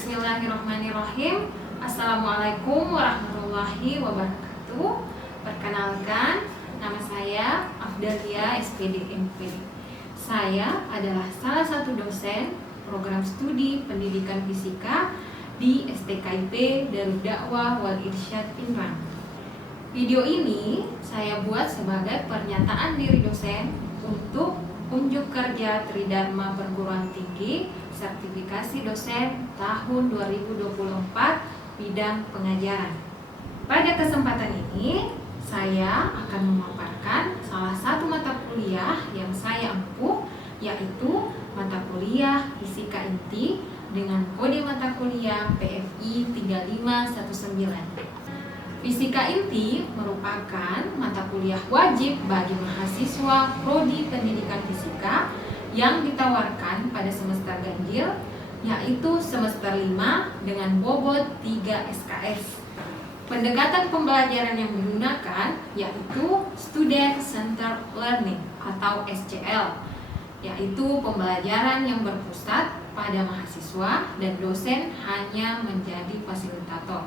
Bismillahirrahmanirrahim. Assalamualaikum warahmatullahi wabarakatuh. Perkenalkan, nama saya Afdalia SPD MPD. Saya adalah salah satu dosen program studi pendidikan fisika di STKIP Darud Dakwah Wal Irsyad Pinrang. Video ini saya buat sebagai pernyataan diri dosen untuk unjuk kerja Tridharma Perguruan Tinggi sertifikasi dosen tahun 2024 bidang pengajaran. Pada kesempatan ini saya akan memaparkan salah satu mata kuliah yang saya empuh, yaitu mata kuliah Fisika Inti dengan kode mata kuliah PFI 3519. Fisika Inti merupakan mata kuliah wajib bagi mahasiswa prodi pendidikan fisika yang ditawarkan pada semester ganjil, yaitu semester 5 dengan bobot 3 SKS. Pendekatan pembelajaran yang digunakan yaitu Student Centered Learning atau SCL, yaitu pembelajaran yang berpusat pada mahasiswa dan dosen hanya menjadi fasilitator.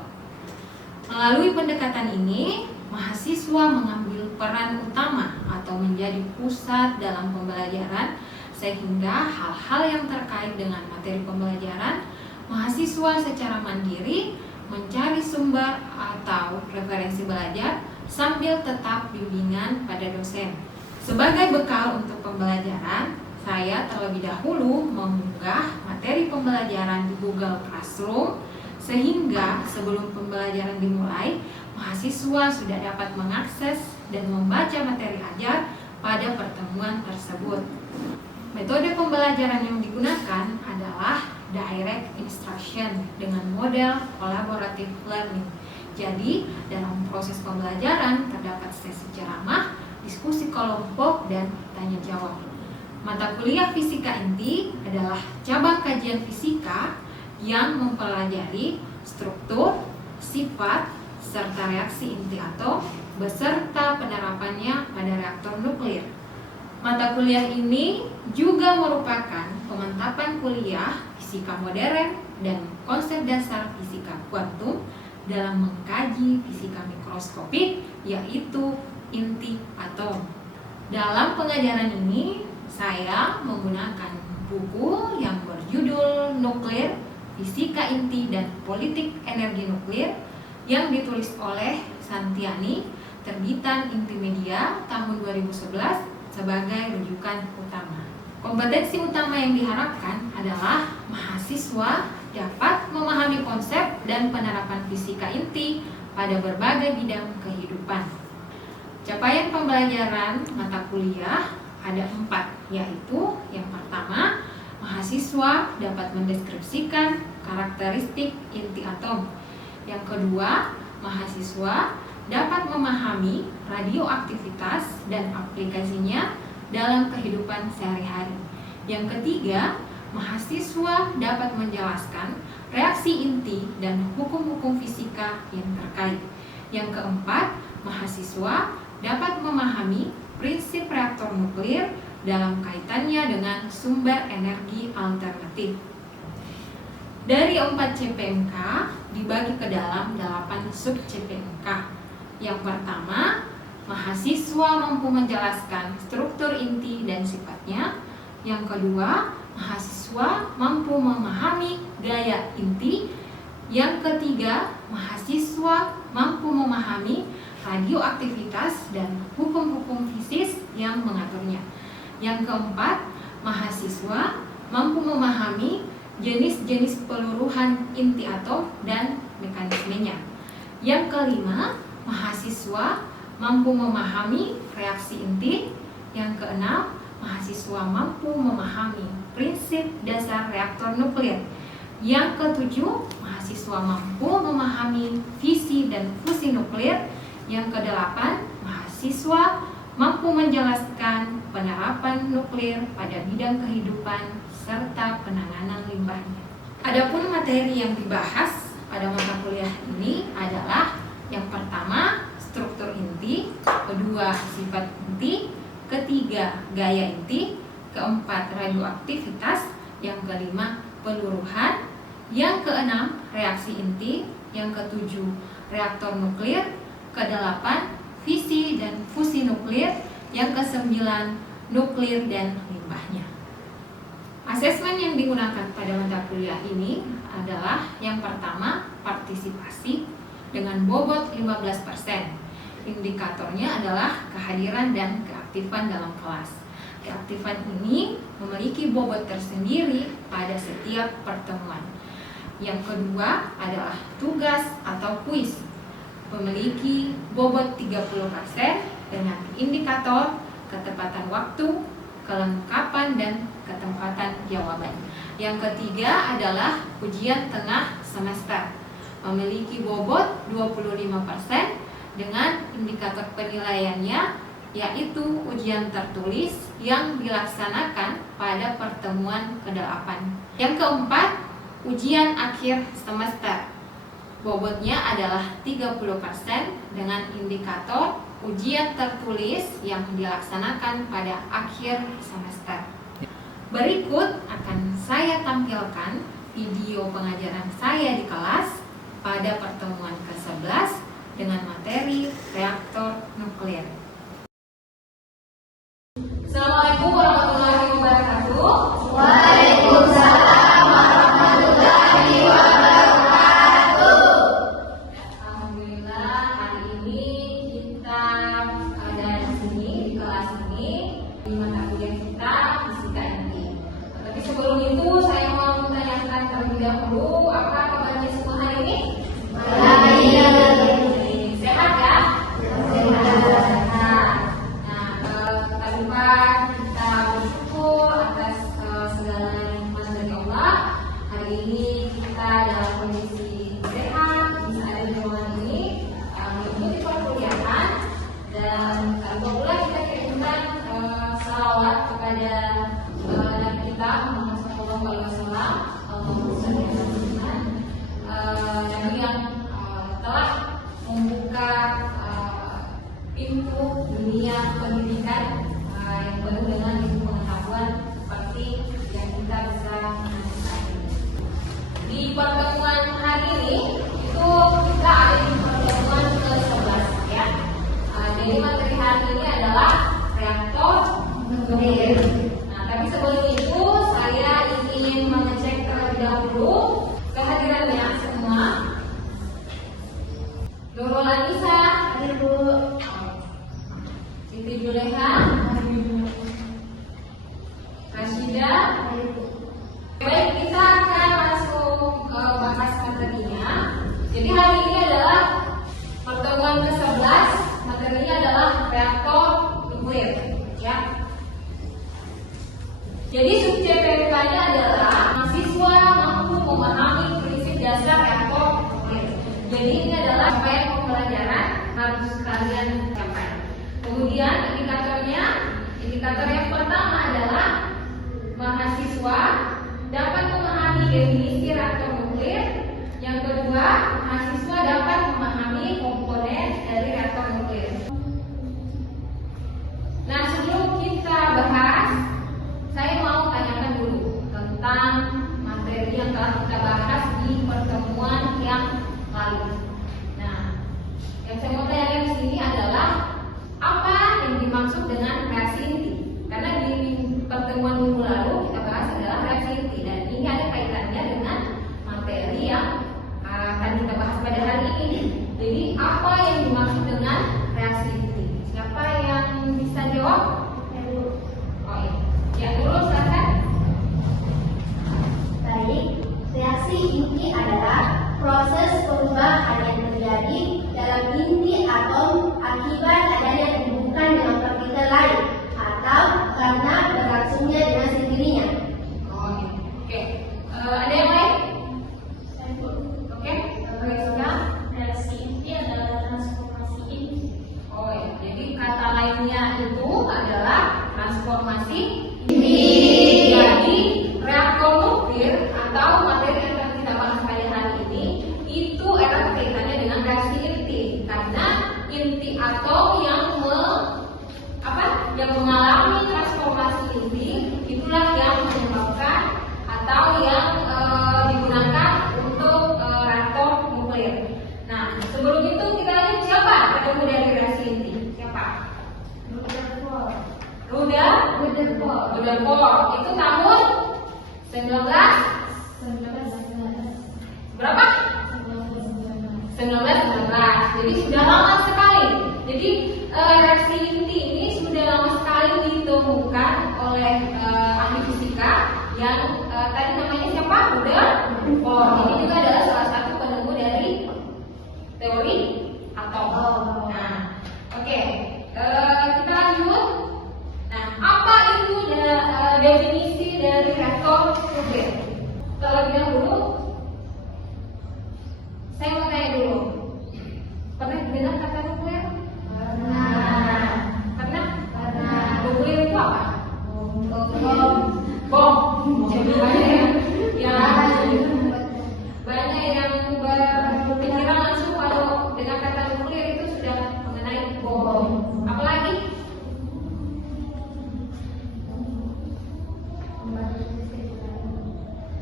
Melalui pendekatan ini, mahasiswa mengambil peran utama atau menjadi pusat dalam pembelajaran, sehingga hal-hal yang terkait dengan materi pembelajaran, mahasiswa secara mandiri mencari sumber atau referensi belajar sambil tetap bimbingan pada dosen. Sebagai bekal untuk pembelajaran, saya terlebih dahulu mengunggah materi pembelajaran di Google Classroom, sehingga sebelum pembelajaran dimulai, mahasiswa sudah dapat mengakses dan membaca materi ajar pada pertemuan tersebut. Metode pembelajaran yang digunakan adalah direct instruction dengan model collaborative learning. Jadi, dalam proses pembelajaran terdapat sesi ceramah, diskusi kelompok, dan tanya jawab. Mata kuliah Fisika Inti adalah cabang kajian fisika yang mempelajari struktur, sifat, serta reaksi inti atom beserta penerapannya pada reaktor nuklir. Mata kuliah ini juga merupakan pemantapan kuliah fisika modern dan konsep dasar fisika kuantum dalam mengkaji fisika mikroskopik, yaitu inti atom. Dalam pengajaran ini, saya menggunakan buku yang berjudul Nuklir, Fisika Inti dan Politik Energi Nuklir yang ditulis oleh Santiani, terbitan Intimedia tahun 2011 sebagai rujukan utama. Kompetensi utama yang diharapkan adalah mahasiswa dapat memahami konsep dan penerapan fisika inti pada berbagai bidang kehidupan. Capaian pembelajaran mata kuliah ada 4, yaitu yang pertama, mahasiswa dapat mendeskripsikan karakteristik inti atom. Yang kedua, mahasiswa dapat memahami radioaktivitas dan aplikasinya dalam kehidupan sehari-hari. Yang ketiga, mahasiswa dapat menjelaskan reaksi inti dan hukum-hukum fisika yang terkait. Yang keempat, mahasiswa dapat memahami prinsip reaktor nuklir dalam kaitannya dengan sumber energi alternatif. Dari 4 CPNK dibagi ke dalam 8 sub CPNK. Yang pertama, mahasiswa mampu menjelaskan struktur inti dan sifatnya. Yang kedua, mahasiswa mampu memahami gaya inti. Yang ketiga, mahasiswa mampu memahami radioaktivitas dan hukum-hukum fisik yang mengaturnya. Yang keempat, mahasiswa mampu memahami jenis-jenis peluruhan inti atom dan mekanismenya. Yang kelima, mahasiswa mampu memahami reaksi inti. Yang keenam, mahasiswa mampu memahami prinsip dasar reaktor nuklir. Yang ketujuh, mahasiswa mampu memahami fisi dan fusi nuklir. Yang kedelapan, mahasiswa mampu menjelaskan penerapan nuklir pada bidang kehidupan serta penanganan limbahnya. Adapun materi yang dibahas pada mata kuliah ini adalah yang pertama, struktur inti, kedua, sifat inti, ketiga, gaya inti, keempat, radioaktivitas, yang kelima, peluruhan, Yang keenam, reaksi inti. Yang ketujuh, reaktor nuklir. Kedelapan, fisi dan fusi nuklir. Yang kesembilan, nuklir dan limbahnya. Asesmen yang digunakan pada mata kuliah ini adalah yang pertama, partisipasi dengan bobot 15%. Indikatornya adalah kehadiran dan keaktifan dalam kelas. Keaktifan ini memiliki bobot tersendiri pada setiap pertemuan. Yang kedua adalah tugas atau kuis, memiliki bobot 30% dengan indikator ketepatan waktu, kelengkapan, dan ketepatan jawaban. Yang ketiga adalah ujian tengah semester, memiliki bobot 25% dengan indikator penilaiannya yaitu ujian tertulis yang dilaksanakan pada pertemuan ke-8. Yang keempat, ujian akhir semester. Bobotnya adalah 30% dengan indikator ujian tertulis yang dilaksanakan pada akhir semester. Berikut akan saya tampilkan video pengajaran saya di kelas pada pertemuan ke-11 dengan materi reaktor nuklir. Assalamualaikum warahmatullahi wabarakatuh. Waalaikumsalam warahmatullahi wabarakatuh. Alhamdulillah, hari ini kita ada di sini di kelas ini di mata kuliah kita fisika inti. Tapi sebelum itu saya mau menanyakan terlebih dahulu, apa kabarnya semua hari ini? Sehat ya? Sehat. Tak lupa kita bersyukur atas segala nikmat dari Allah. Hari ini kita dalam kondisi sehat, bisa ada di ruangan ini mengikuti perkuliahan, dan tak lupa pula kita kirimkan salawat kepada Nabi kita Muhammad SAW, Nabi yang telah membuka pintu dunia pendidikan yang baru dengan ilmu pengetahuan seperti yang kita bisa saat ini. Di pertemuan hari ini itu kita ada di pertemuan ke-11 ya. Jadi materi hari ini adalah reaktor nuklir. Nah, tapi sebelum itu saya ingin mengecek terlebih dahulu kehadirannya semua. Nurul Anissa, hadir Bu. Siti Juleha, Rashida, baik, kita akan masuk ke bahas materinya. Jadi hari ini adalah pertemuan ke-11, materinya adalah reaktor nuklir ya. Jadi subjek PPK-nya adalah mahasiswa mampu memahami prinsip dasar reaktor nuklir. Jadi ini adalah apa yang pembelajaran harus kalian capai. Kemudian indikator yang pertama adalah mahasiswa dapat memahami definisi reaktor nuklir. Yang kedua, mahasiswa dapat memahami komponen dari reaktor nuklir. Nah, sebelum kita bahas, saya mau tanyakan dulu tentang materi yang telah kita bahas di pertemuan yang lalu. Nah, yang saya mau tanyakan di sini adalah apa yang dimaksud dengan reaksi inti? Karena di pertemuan minggu lalu kita bahas adalah reaksi inti, dan ini ada kaitannya dengan materi yang akan kita bahas pada hari ini. Jadi apa yang dimaksud dengan reaksi inti? Siapa yang bisa jawab? Oh iya. Ya, dulu silakan. Baik, reaksi inti adalah proses perubahan yang terjadi dalam inti atom akibat adanya hubungan dengan partikel lain atau karena berlangsungnya dengan sendirinya. Oh iya. Oke. Ada yang lain? Oke. Reaksi inti adalah transformasi inti. Oh iya. Jadi kata lainnya itu adalah transformasi Inti. Jadi reaktor nuklir atau materi yang akan kita bahas pada hari ini itu erat kaitannya dengan reaksi inti, karena inti atom yang mengalami transformasi inti itulah yang menyebabkan atau yang digunakan yang tadi namanya siapa? Rutherford. Ini juga adalah salah satu penemu dari teori atom. Nah, oke. Kita lanjut. Nah, apa itu definisi dari reaktor nuklir? Terlebih dahulu, saya mau tanya dulu. Pernah dengar kata nuklir? Pernah? Nuklir itu apa? Bom. Jadi banyak yang berpikiran langsung kalau dengan kata nuklir itu sudah mengenai bom. Apalagi?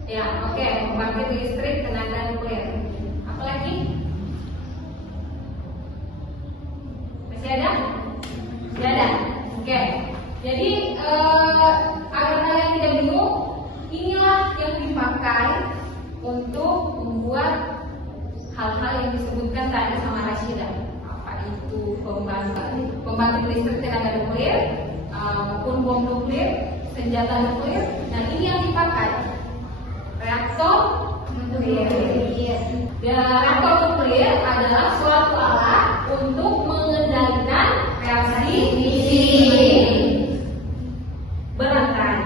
Ya, oke, pembangkit listrik tenaga nuklir. Apalagi? Masih ada? Masih ada. Oke. Jadi agar kalian tidak bingung, inilah yang dipakai untuk membuat hal-hal yang disebutkan tadi sama Rashida. Apa itu pembangkit listrik tenaga nuklir, maupun bom nuklir, senjata nuklir. Nah, ini yang dipakai. Reaktor nuklir. Reaktor nuklir adalah suatu alat untuk mengendalikan reaksi fisik berantai.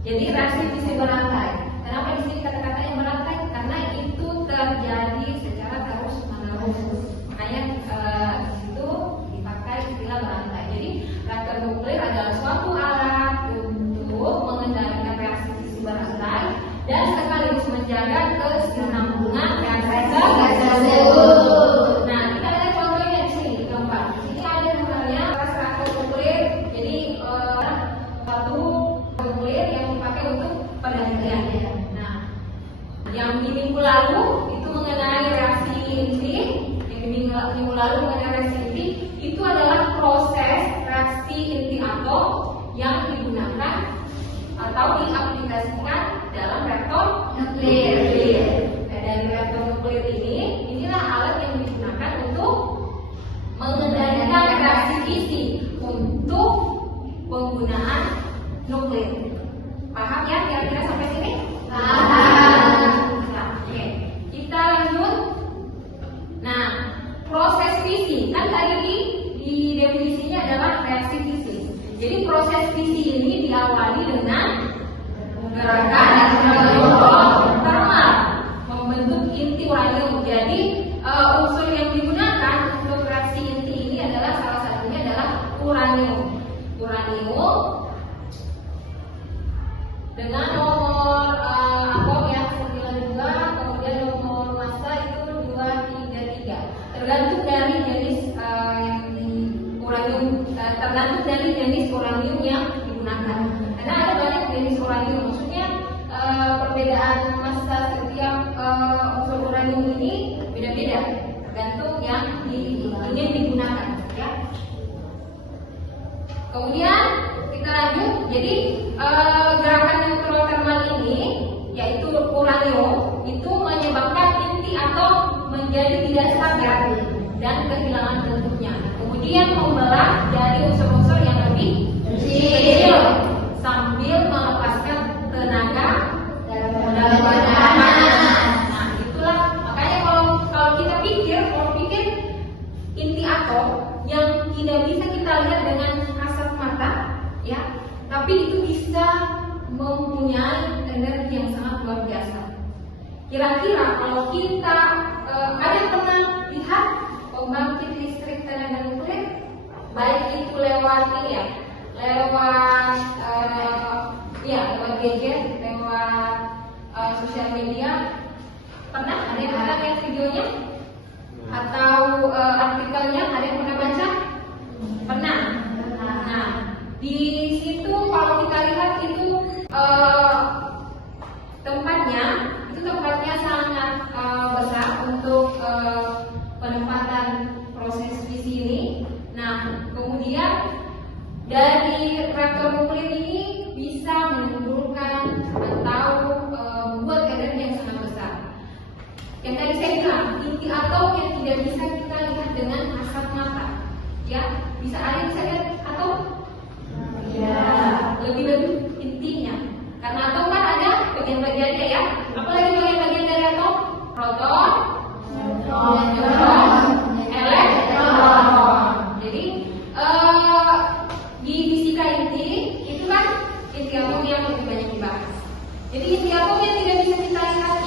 Jadi reaksi fisik berantai. Kenapa di sini kata-katanya berantai? Karena itu terjadi secara terus-menerus. Makanya di situ dipakai istilah berantai. Jadi reaktor nuklir adalah suatu alat untuk mengendalikan reaksi fisik berantai dan sekaligus menjaga kesinambungan reaksi tersebut. Nah, kita lihat contohnya di sini gambar. Di sini ada namanya reaktor nuklir. Jadi satu nuklir yang dipakai untuk penelitian. Nah, yang di minggu lalu itu mengenai reaksi inti. Yang di minggu lalu mengenai reaksi inti itu adalah proses reaksi inti atom yang digunakan atau diaplikasikan dalam reaktor nuklir. Nah, dari reaktor nuklir inilah alat yang digunakan untuk mengendalikan reaksi fisik untuk penggunaan nuklir. Paham ya kira-kira sampai sini? Paham. Nah, oke. Kita lanjut. Nah, proses fisi kan tadi di definisinya adalah reaksi fisi. Jadi proses fisi ini diawali dengan gerakan termal membentuk inti uranium. Jadi unsur yang digunakan untuk reaksi inti ini adalah salah satunya adalah uranium. Uranium dengan nomor atom yang 92, kemudian nomor massa itu 233. Tergantung dari jenis uranium, tergantung dari jenis uranium yang digunakan. Karena ada banyak jenis uranium, maksudnya perbedaan massa setiap unsur uranium ini beda-beda, tergantung yang ingin digunakan. Ya. Kemudian kita lanjut. Jadi gerakan neutron termal ini, yaitu uranium, itu menyebabkan inti atom menjadi tidak stabil dan kehilangan bentuknya. Kemudian membelah jadi unsur-unsur yang lebih kecil sambil melepaskan tenaga dalam keadaan panas. Nah, itulah makanya kalau kita pikir inti atom yang tidak bisa kita lihat dengan kasat mata, ya, tapi itu bisa mempunyai energi yang sangat luar biasa. Kira-kira kalau kita ada pernah lihat pembangkit listrik tenaga nuklir, baik itu lewat ini ya, lewat gadget, lewat sosial media, pernah ada yang pernah lihat videonya atau artikelnya, ada yang pernah baca? Pernah. Nah, di situ kalau kita lihat itu tempatnya sangat besar untuk penempatan proses visi ini. Nah, kemudian dari reaktor nuklir ini bisa menimbulkan atau membuat energi yang sangat besar. Yang tadi saya bilang, inti atom yang tidak bisa kita lihat dengan kasat mata. bagian-bagiannya ya. Apalagi bagian-bagian dari atom? Proton, neutron, elektron. Jadi di fisika inti itu kan inti atom yang lebih banyak dibahas. Jadi inti atom yang tidak bisa kita lihat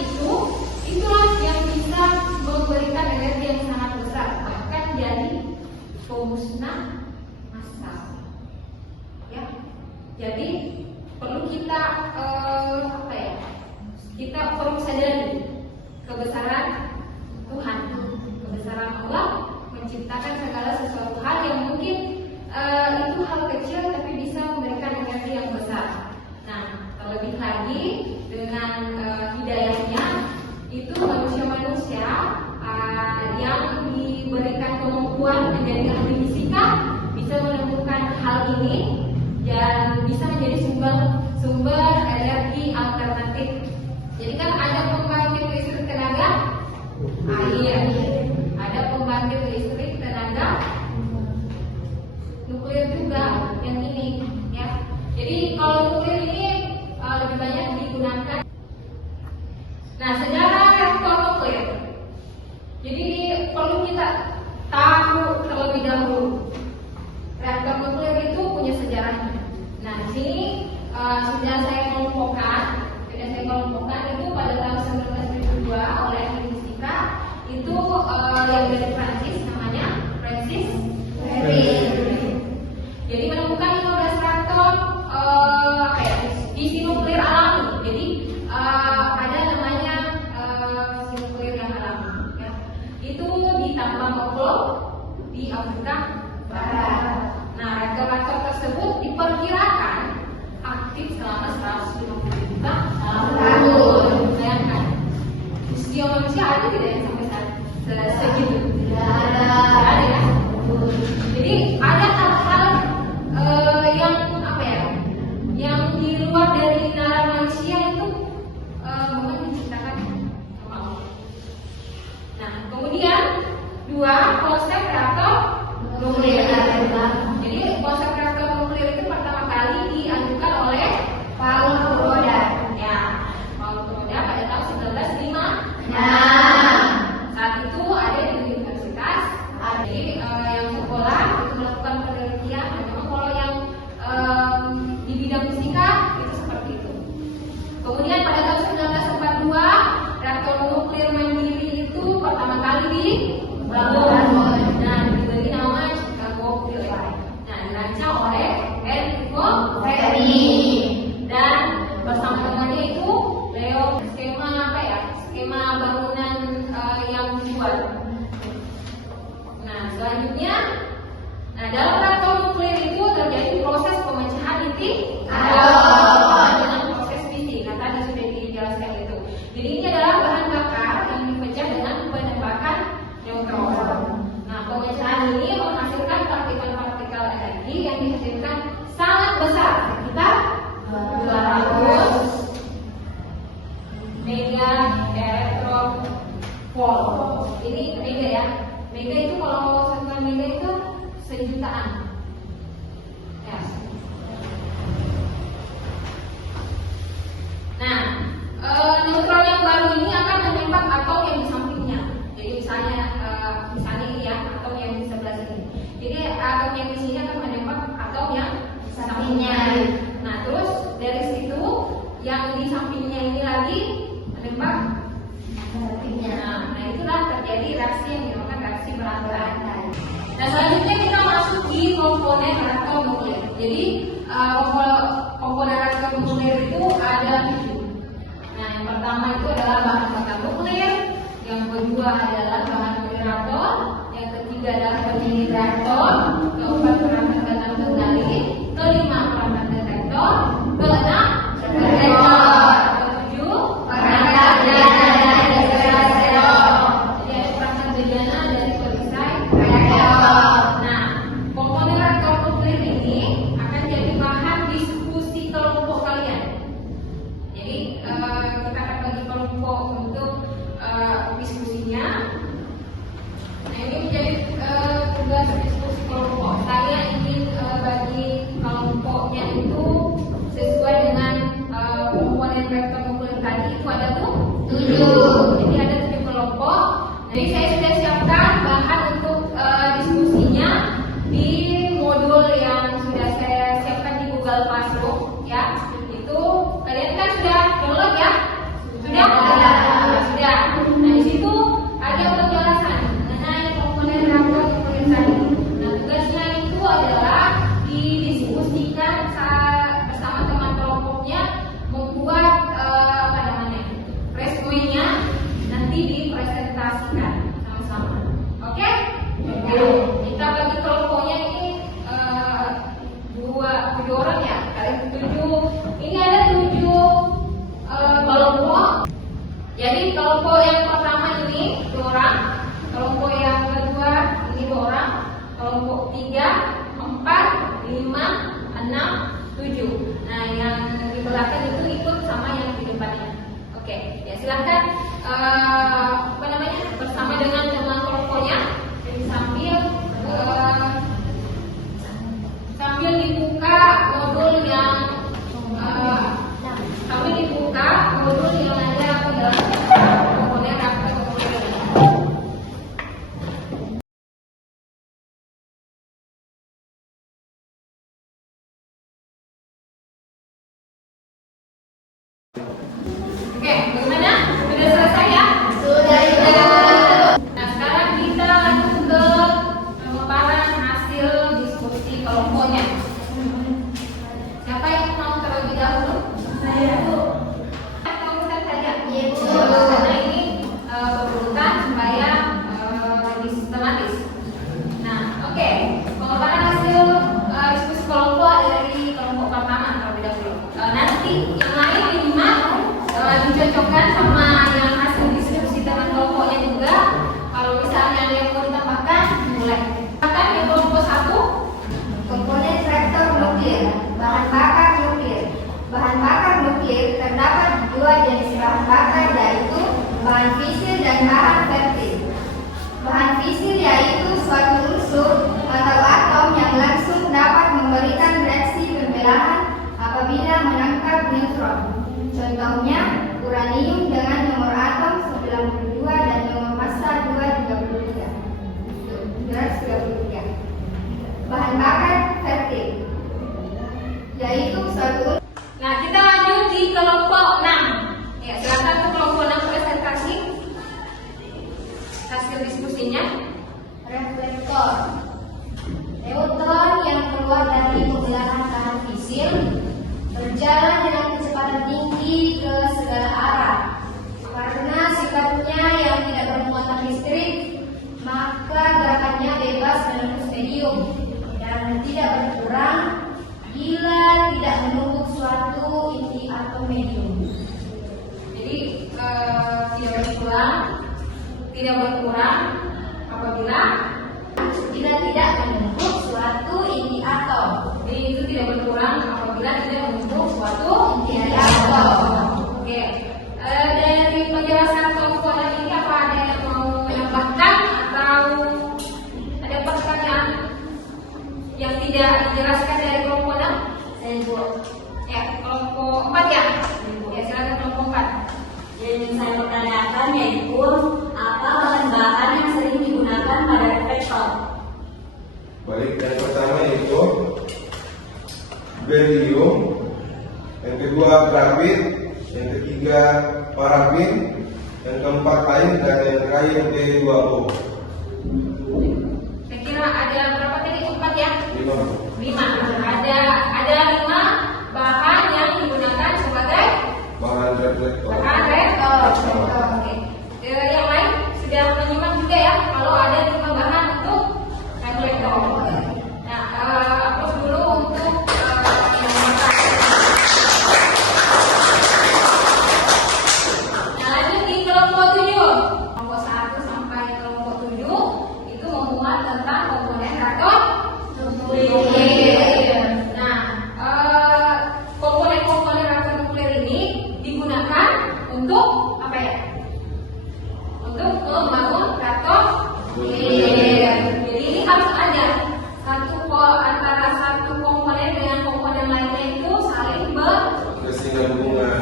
itulah yang bisa memberikan energi yang sangat besar, bahkan jadi pemusnah massal. Ya, jadi perlu kita kita perlu sadari kebesaran Tuhan, kebesaran Allah menciptakan segala sesuatu hal yang mungkin itu hal kecil tapi bisa memberikan energi yang besar. Nah, terlebih lagi dengan hidayahnya itu manusia-manusia yang diberikan kemampuan menjadi ahli fisika bisa menemukan hal ini dan bisa menjadi sumber energi alternatif. Jadi kan ada pembangkit listrik tenaga air, ada pembangkit listrik tenaga nuklir juga yang ini ya. Jadi kalau nuklir ini lebih banyak digunakan. Nah, sejarah reaktor nuklir. Jadi perlu kita tahu terlebih dahulu. Reaktor nuklir itu punya sejarahnya. Nah, di sini sudah saya kelompokkan itu pada tahun 1972 oleh ahli fisika itu yang dari Prancis namanya Francis Crick. Jadi menemukan 15 reaktor isi nuklir alami. Jadi ada namanya isi nuklir yang alami. Ya. Itu di tambang Oklahoma di Afrika Barat. Nah, reaktor-reaktor tersebut diperkirakan aktif selama 150 juta tahun. Bayangkan, usia manusia ada tidak yang sampai segitu? Tidak ada ya. Jadi ada hal-hal yang di luar dari nalar manusia itu memang diciptakan sama Allah. Nah, kemudian dua konsep reaktor nuklir. Jadi konsep reaktor nuklir itu pertama kali diajukan oleh Paul Roda. Ya, Paul Roda pada tahun 1905. Saat itu ada di universitas. Jadi yang sekolah itu melakukan penelitian. Memang kalau yang di bidang fisika itu seperti itu. Kemudian pada tahun 1942 reaktor nuklir mandiri itu pertama kali dibangun. Nah, diberi nama Chicago Fire. Nah, dirancang oleh Enrico Fermi dan bersama-samanya itu Leo skema bangunan yang dibuat. Nah, selanjutnya dalam reaktor nuklir itu terjadi proses pemecahan inti atom dengan proses fisik. Nah, tadi sudah dijelaskan itu. Jadi ini adalah bahan bakar yang dipecah dengan penembakan neutron. Nah, pemecahan ini menghasilkan partikel-partikel energi yang dihasilkan sangat besar, sekitar 200 mega electron volt. Ini mega ya. Mega itu kalau satuan mega itu sejutaan. Ya. Nah, neutron yang baru ini akan menembak atom yang di sampingnya. Jadi misalnya ini ya, atom yang di sebelah sini. Jadi atom yang di sini akan menembak atom yang di sampingnya. Nah, terus dari situ yang di sampingnya ini lagi menembak sampingnya. Nah, itulah terjadi reaksi yang dinamakan reaksi berantai. Nah, selanjutnya kita masuk di komponen reaktor nuklir. Jadi komponen reaktor nuklir itu ada 7. Nah, yang pertama itu adalah bahan bakar nuklir, yang kedua adalah bahan moderator, yang ketiga adalah pendingin reaktor, keempat perangkat datang kendali, kelima perangkat detektor, keenam detektor, ketujuh perangkat dana dari reaktor. Jadi ada perangkat bejana dari perisai reaktor. Nah, komponen reaktor nuklir ini akan jadi bahan diskusi kelompok kalian. Jadi kita akan bagi kelompok untuk diskusinya. Nah, ini menjadi tugas diskusi kelompok. Saya ingin bagi kelompoknya itu sesuai dengan komponen reaktor nuklir berarti itu ada tuh 7. Jadi ada 7 kelompok. Jadi saya sudah siapkan bahan untuk diskusinya di modul yang sudah saya siapkan di Google Classroom ya. Itu kalian kan sudah download ya? Sudah? Sudah. Nah, di situ ada penjelasan mengenai komponen reaktor komponen tadi. Nah, tugasnya itu adalah didiskusikan bersama teman kelompoknya, membuat resume-nya nanti dipresentasikan sama-sama. Oke? Kita bagi kelompoknya ini tujuh orang ya. Kalian 7. Ini ada 7 kelompok. Jadi kelompok yang pertama ini 2 orang, kelompok yang kedua ini 2 orang, kelompok 3, 4, 5, 6, 7. Nah, yang di belakang itu ikut sama yang di depannya. Oke, ya silahkan bersama dengan teman kelompoknya sambil dibuka modul yang ada komponen reaktor komponen. Oke, bagaimana? Sudah selesai ya? Sudah. Nah, sekarang kita lanjut ke pemaparan hasil diskusi kelompoknya. Siapa yang mau terlebih dahulu? Saya, Bu. Komputer saja. Iya, Bu. Karena ini berurutan supaya lebih sistematis. Nah, oke. Pemaparan hasil diskusi kelompok dari kelompok pertama terlebih dahulu. Nanti yang lain 5 dicocokkan sama yang hasil diskusi teman kelompoknya juga. Kalau misalnya ada yang mau ditambahkan, boleh. Bahkan yang kelompok 1, Komponen reaktor nuklir, bahan bakar nuklir. Bahan bakar nuklir terdapat 2 jenis bahan bakar, yaitu bahan fisil dan bahan fertil. Bahan fisil yaitu suatu unsur atau atom yang langsung dapat memberikan reaksi pembelahan apabila menangkap neutron. Contohnya uranium dengan nomor atom 92 dan nomor massa 233. Bahan bakar fertil yaitu suatu. nah kita lanjut di kelompok 6. Ya, silakan ke kelompok 6 presentasi hasil diskusinya. Reflektor. Neutron yang keluar dari pembelahan bahan fisil berjalan dengan kecepatan tinggi ke segala arah. Karena sifatnya yang tidak bermuatan listrik, maka gerakannya bebas menembus medium dan tidak berkurang bila tidak menumpuk suatu inti atom medium. Jadi tidak berkurang apabila Tidak menumpuk suatu inti atom. jadi itu tidak berkurang apabila tidak menumpuk suatu Inti atom. Oke. Dari penjelasan kelompok ini apa ada yang mau menambahkan atau ada pertanyaan yang tidak dijelaskan dari kelompok 6? Saya buat. Ya, kelompok 4 ya. Ya, silakan kelompok 4. Yang ingin saya pertanyakan yaitu apa bahan-bahan yang sering digunakan pada reflektor? Baik, yang pertama yaitu beryllium, yang kedua grafit, yang ketiga parafin, yang keempat air, dan yang terakhir B2O. Saya kira ada berapa tadi? 4 ya? 5. 5. Ada 5 bahan yang digunakan sebagai Bahan reflektor. bahan reaktor. Oke. Yang lain sudah menyimak juga ya kalau ada 5 bahan untuk reflektor. Nah, hapus dulu untuk yang makan. Nah, lanjut di kelompok 7. Kelompok 1 sampai kelompok 7 itu memuat tentang komponen reaktor nuklir. Nah, komponen-komponen reaktor nuklir ini digunakan untuk apa ya? Untuk membangun reaktor nuklir. Jadi ini harus ada antara satu komponen dengan komponen lainnya itu saling berkesinambungan.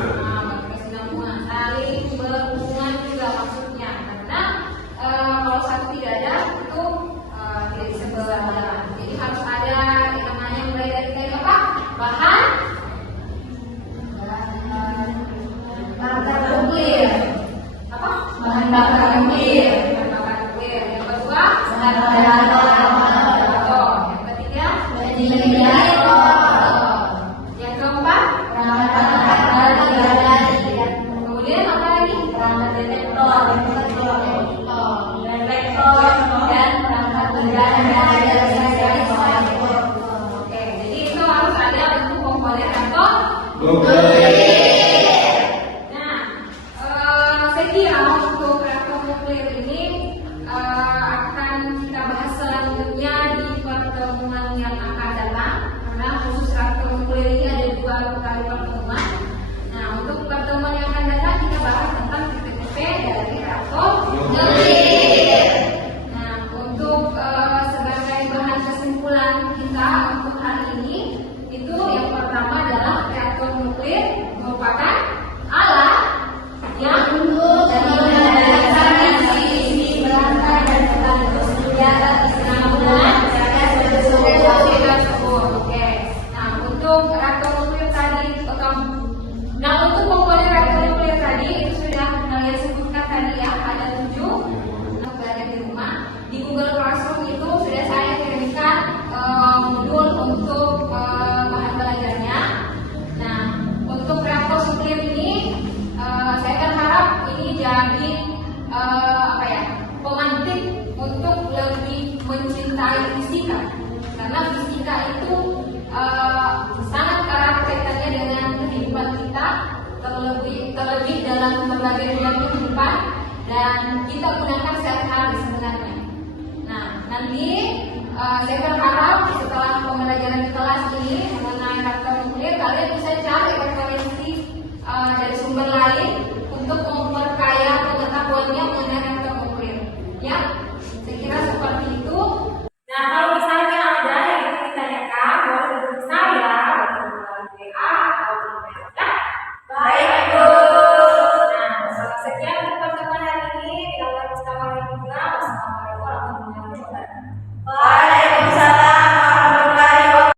detektor, dan perangkat benda Oke, jadi itu harus ada bentuk komponen atau nuklir. Nah, saya kira untuk reaktor nuklir ini akan kita bahas selanjutnya di pertemuan yang akan datang, karena khusus reaktor nuklir ini ada 2 kali pertemuan. Nah, untuk pertemuan yang akan datang kita bahas tentang tipe-tipe dari reaktor nuklir. Nah, untuk sebagai bahan kesimpulan kita untuk hari ini, itu yang pertama adalah reaktor nuklir merupakan alat yang isi berantai dan sekaligus senjata kesinambungan Oke. Nah, untuk reaktor nuklir tadi, nah untuk komponen reaktor nuklir tadi itu sudah kalian sebutkan tadi ya, ada 7. Untuk belajar di rumah di Google Classroom itu sudah saya kirimkan modul untuk bahan belajarnya. Nah, untuk reaktor nuklir ini saya berharap ini jadi pemantik untuk lebih mencintai fisika, karena fisika itu sangat erat kaitannya dengan kehidupan kita, terlebih dalam berbagai bidang kehidupan, dan kita gunakan sehari-hari sebenarnya. Nah, nanti saya berharap setelah pembelajaran di kelas ini mengenai reaktor nuklir, kalian bisa cari referensi dari sumber lain untuk